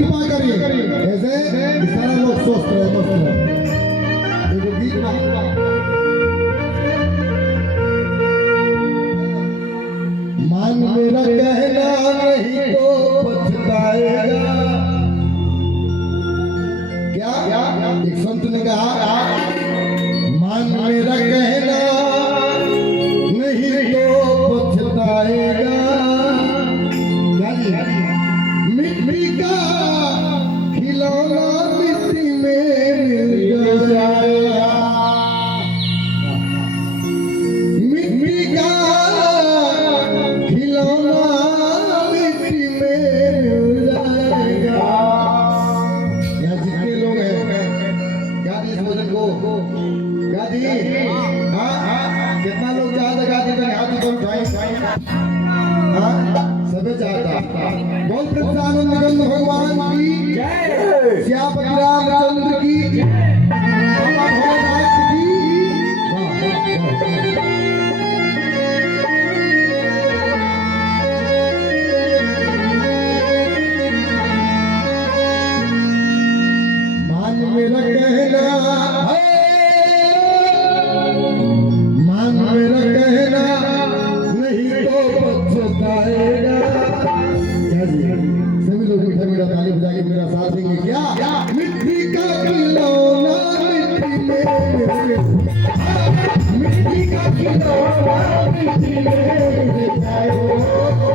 कृपा करी ऐसे सारा लोग स्वस्थ रहे मस्त रहे। देखो गीत मान मेरा कहना नहीं तो पछताएगा। क्या एक संत ने कहा मान मेरा कहना नहीं तो पछताएगा। मिट्टी का खिलौना मिट्टी में मिल जाएगा। मिट्टी का खिलौना मिट्टी में मिल जाएगा। यहाँ जितने लोग हैं गादी इस भोजन को गादी कितना लोग चाहते गादी तो हाथ ऊपर उठाएं। सबे चाहता बोल प्रसानंद निगम भगवान की जय। श्यामपति रामचंद्र की जय। बाबा भोलेनाथ की मान मेरा कहना मान मेरा कहना नहीं तो पछताएगा। सभी लोग मीठा मीठा ताली बजा के मेरा साथ देंगे क्या। मिट्टी का खिलौना मिट्टी में मिट्टी का खिलौना मिट्टी में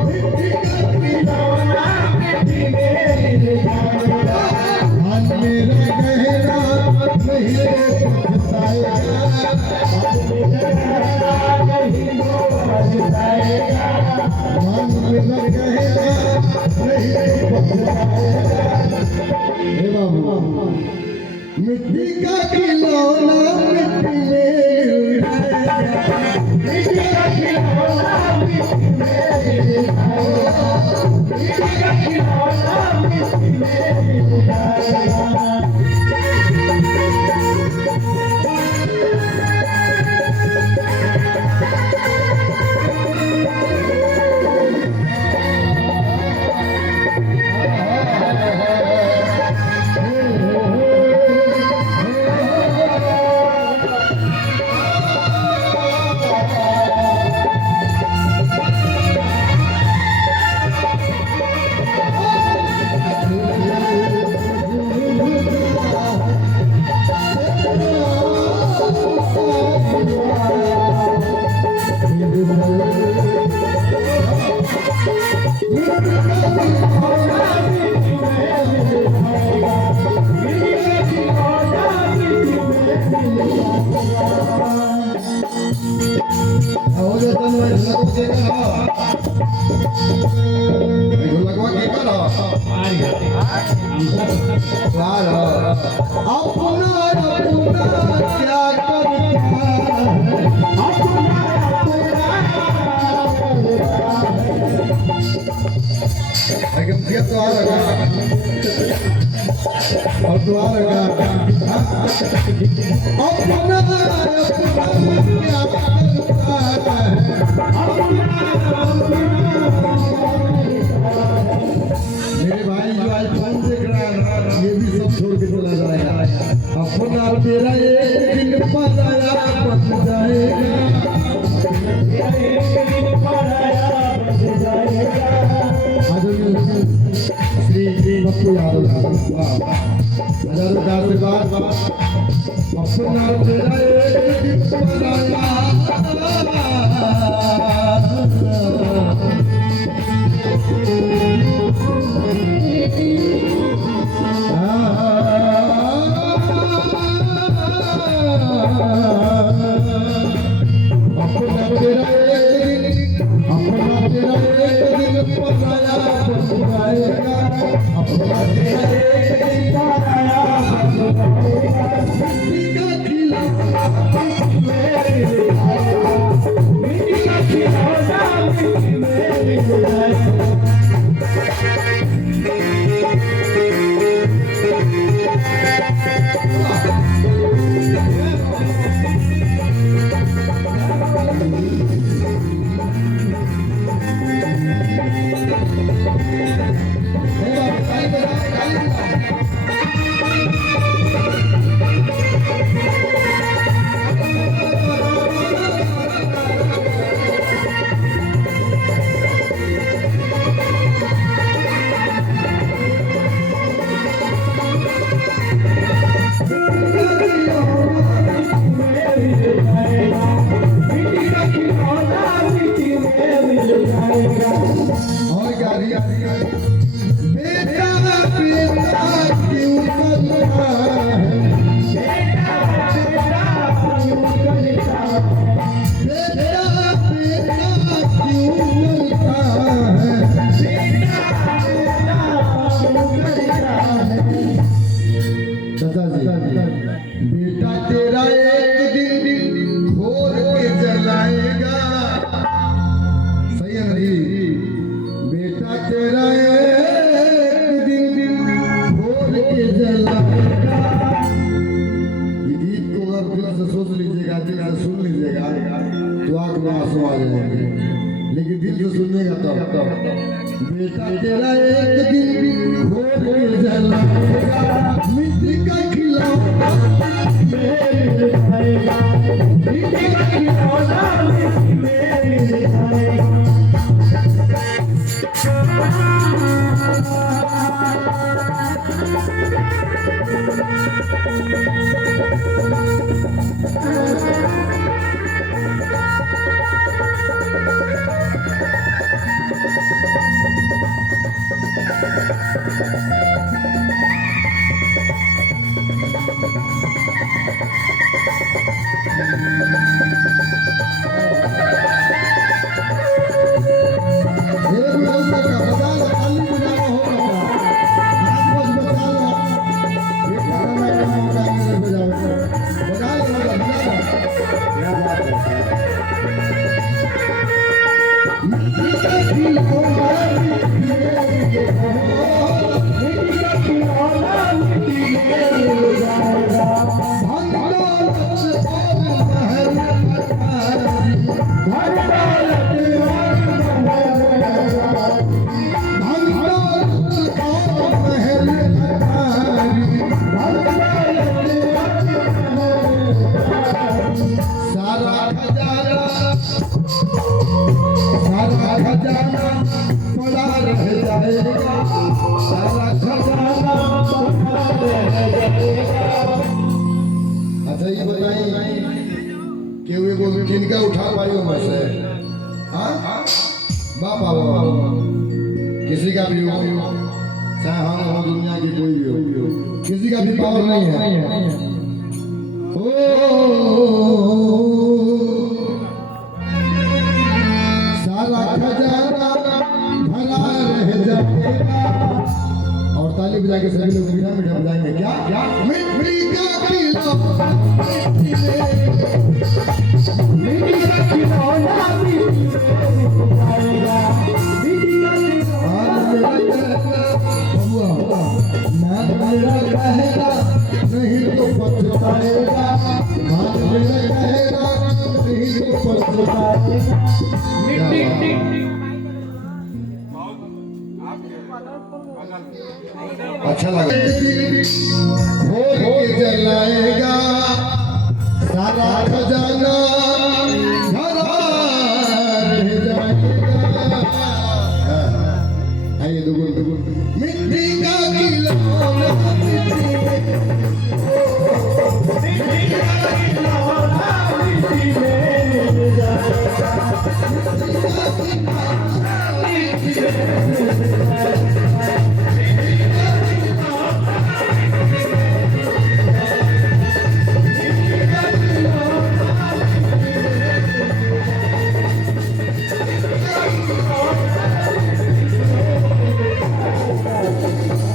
मिट्टी का खिलौना मिट्टी में मान मेरा कहना नहीं तो पछताएगा। मान मेरा कहना मिट्टी का खिलौना मिट्टी में मिट्टी का खिलौना मिट्टी में मिट्टी का खिलौना मिट्टी में मेरे भाई जो आज फोन देख रहा है ये भी सब छोड़ के चला जाएगा। अपना तेरा एक दिन पराया बन जाएगा। श्री बप्पू यादव हजारों का आशीर्वाद। अपना तेरा एक दिन पराया अच्छा ये बताइए कि वो किनका उठा पाई हो मैं से हाँ बापा किसी का भी हो चाहे हम हो दुनिया की कोई भी हो किसी का भी पावर नहीं है ओ सारा खजाना भरा रह जाएगा और ताली बजा के सभी लोग मीठा मीठा बजाएंगे क्या क्या मिट्टी का खिलौना मिट्टी का खिलौना नहीं तो पछताएगा नहीं तो पछताएगा अच्छा लगा खोल के जलाएगा सारा